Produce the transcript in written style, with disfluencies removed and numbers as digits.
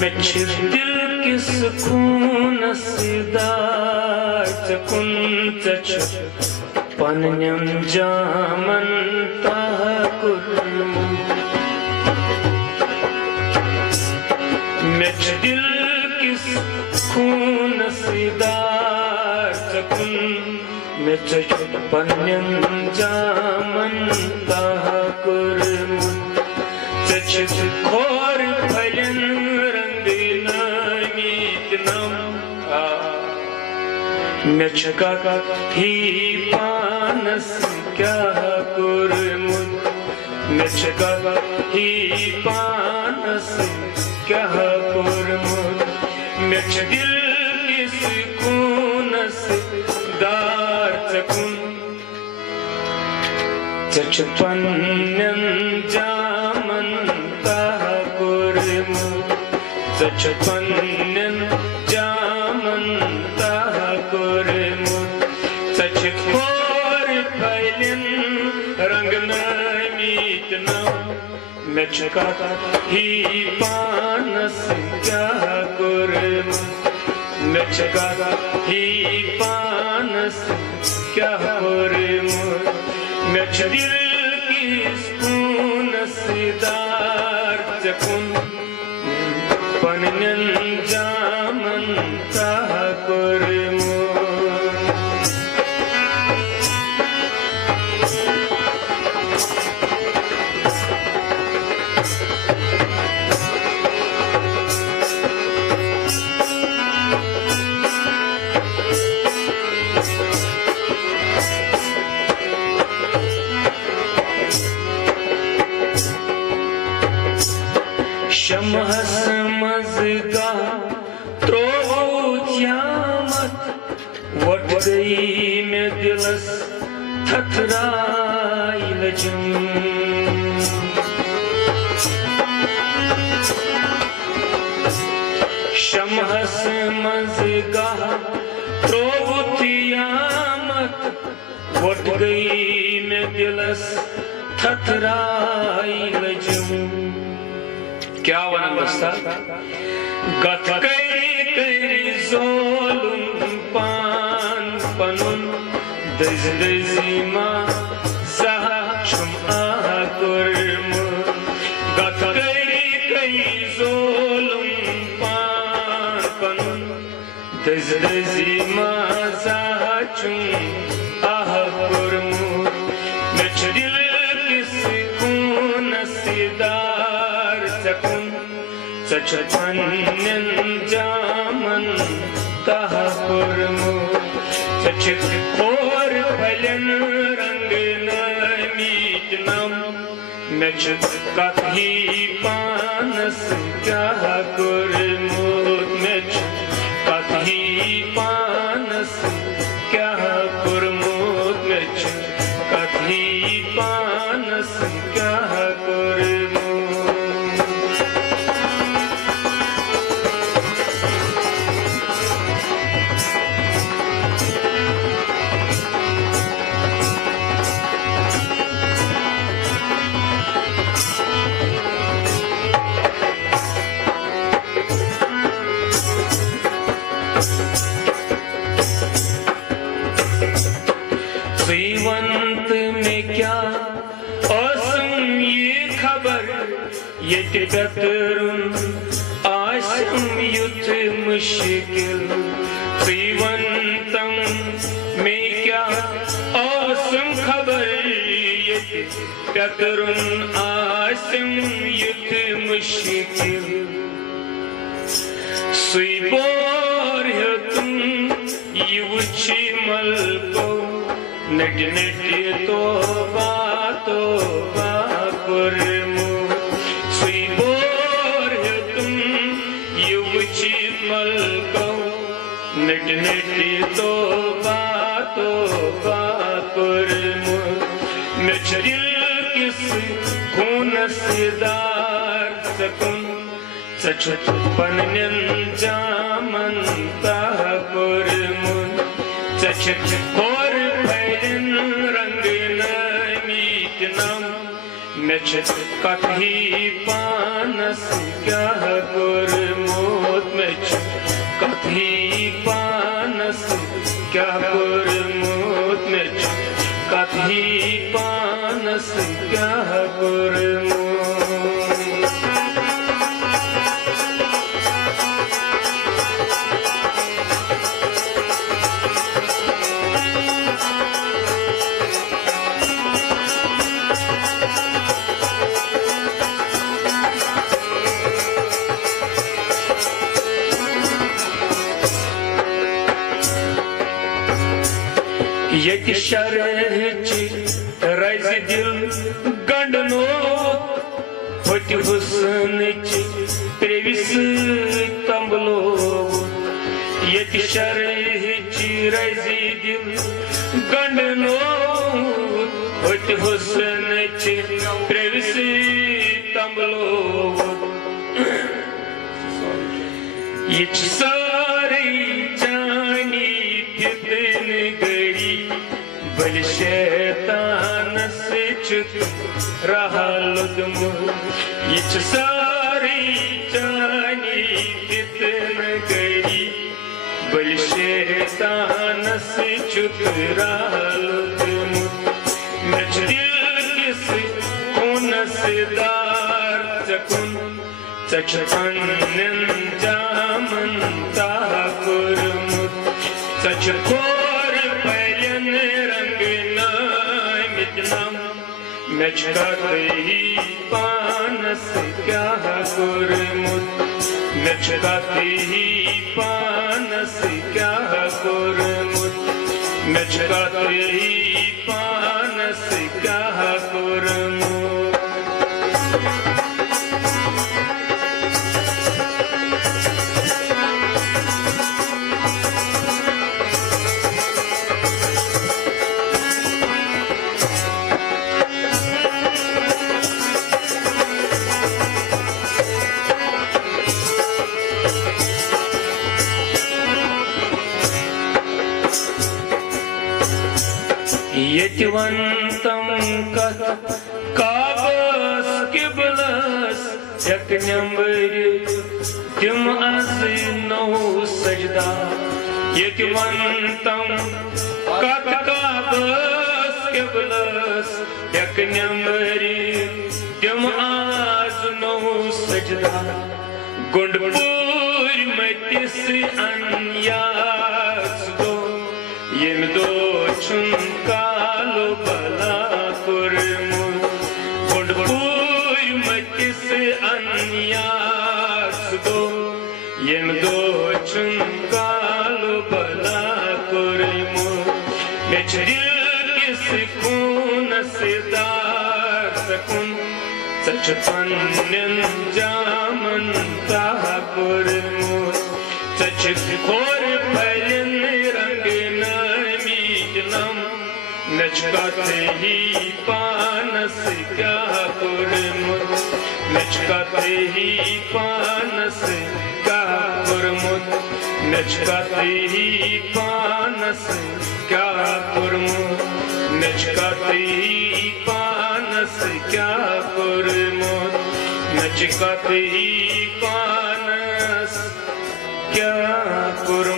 Mech dil kis खून सिदाच कुंचच पन्यम जामन तह कुर्मु Mech dil kis खून सिदाच कुंचच पन्यम जामन तह कुर्मु Sechit khor phalen Mechka hi panas kya kurmut Mechka hi panas kya kurmut Mech dil kis kunas dar chakun Chachpanyan jaman taha kurmut Chachpanyan jaman taha kurmut Sachit khor phailin rang namitnam Mechka hi panas kya kurmut Mechka hi panas kya kurmut Mech dil kis kunas dar chakun Panyan jaman taha kurmut Shamah samazga trojamat Vat gayi mein dilas thatra ilajam Shamah samazga trojamat Vat gayi mein dilas thatra ilajam क्या वनमस्ता गत कई ज़ोलुम पान पनुन दज़ दज़ीमा ज़ाचुम आकुर्मु गत कई ज़ोलुम पान Panun दज़ दज़ीमा ज़ाचुम आकुर्मु Mech dil kis खून Sidar Sachpanyan jaman taha kurmut Sachit khor phalen rang namitnam Mechka hi panas kya kurmut Mechka hi panas kya kurmut Mechka hi panas kya kurmut Shrivant में क्या औसम ये खबर ये तिबतरुन आशम युद्ध मुश्किल श्रीवंतम में क्या औसम खबर ये तिबतरुन आशम युद्ध मुश्किल सुइबोर तुम युवची मलको Neti neti toba toba kurmu Suibor yatum yuvuchi malko Neti neti toba toba kurmu Mech dil kis khoon sidar sakun Sachut panyan jaman taha kurmu Sachut khor phailin rang namitnam match कथी पानस क्या कुरमुत match कथी पानस क्या कुरमुत match कथी पानस क्या कुरमुत यति शरच रज दिल गंडनो होति हुस्नच प्रेविस तंबलो यति शरच रज दिल गंडनो होति हुस्नच प्रेविस तंबलो ये सारे जानी फितन गरी बल शैतान से चुत रहा लुदम ये सारी जानी फितन गरी बल शैतान से चुत रहा लुदम मच दिल किस खून से दार चकुन चचपन जामन ताकुरमुत सचकोर पलन रंग नामितनम नचकाते पानस क्या कुरमुत नचकाते पानस क्या कुरमुत नचकाते पानस क्या कुरमुत यतिवंतम काबस किबलस एक नंबर तिम अस नौ सजदा यतिवंतम काबस किबलस एक नंबर तिम अस नौ सजदा गुंडपुर मतिस अन्यास दो यम दो चुनका बला कुरमुत गुंडपुर मतिस अन्यास दो यम दो चुनकाल बला कुरमुत मेचरिल किस खून से दार सकुन सचपन जामन ताकुरमुत सच खोर फलन रंग नमीजलम नचकाते ही पानस क्या कुरमुत नचकाते ही पानस क्या कुरमुत नचकाते ही पानस क्या कुरमुत नचकाते ही पानस क्या कुरमुत नचकाते ही पानस क्या कुरमुत